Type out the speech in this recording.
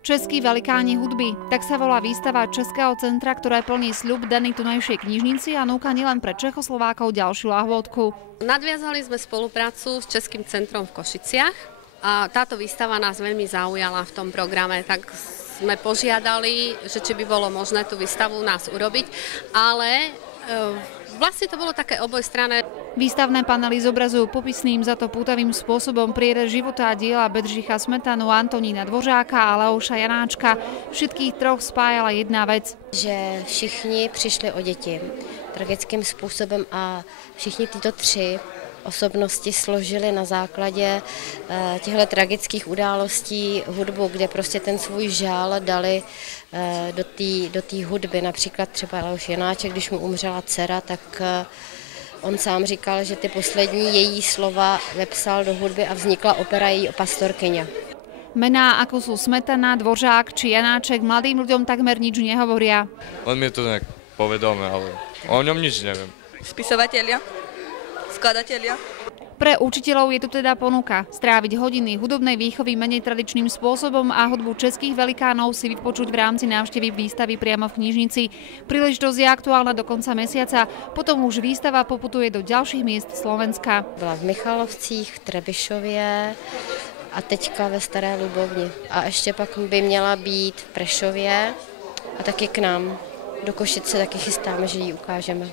Českí velikáni hudby. Tak sa volá výstava Českého centra, ktorá plní sľub daný tunajšej knižnici a núka nielen pre Čechoslovákov ďalšiu lahôdku. Nadviazali sme spoluprácu s Českým centrom v Košiciach a táto výstava nás veľmi zaujala v tom programe, tak sme požiadali, že či by bolo možné tú výstavu u nás urobiť, ale vlastne to bolo také obojstranné. Výstavné panely zobrazujú popisným za to pútavým spôsobom prierez života a diela Bedřicha Smetanu, Antonína Dvořáka a Leoša Janáčka. Všetkých troch spájala jedna vec. Že všichni přišli o děti tragickým způsobem a všichni tyto tři osobnosti složili na základě těchto tragických událostí hudbu, kde prostě ten svůj žál dali do té hudby. Například třeba Leoš Janáček, když mu umřela dcera, tak on sám říkal, že ty poslední její slova vepsal do hudby a vznikla opera Její pastorkyně. Mená ako sú Smetana, Dvořák či Janáček mladým ľuďom takmer nič nehovoria. On mi to nejak povedomé, ale o ňom nič neviem. Spisovatelia, skladatelia. Pre učiteľov je tu teda ponuka stráviť hodiny hudobnej výchovy menej tradičným spôsobom a hudbu českých velikánov si vypočuť v rámci návštevy výstavy priamo v knižnici. Príležitosť je aktuálna do konca mesiaca, potom už výstava poputuje do ďalších miest Slovenska. Byla v Michalovcích, v Trebišově a teďka ve Staré Lubovni. A ještě pak by měla být v Prešově a taky k nám. Do Košice taky chystáme, že ji ukážeme.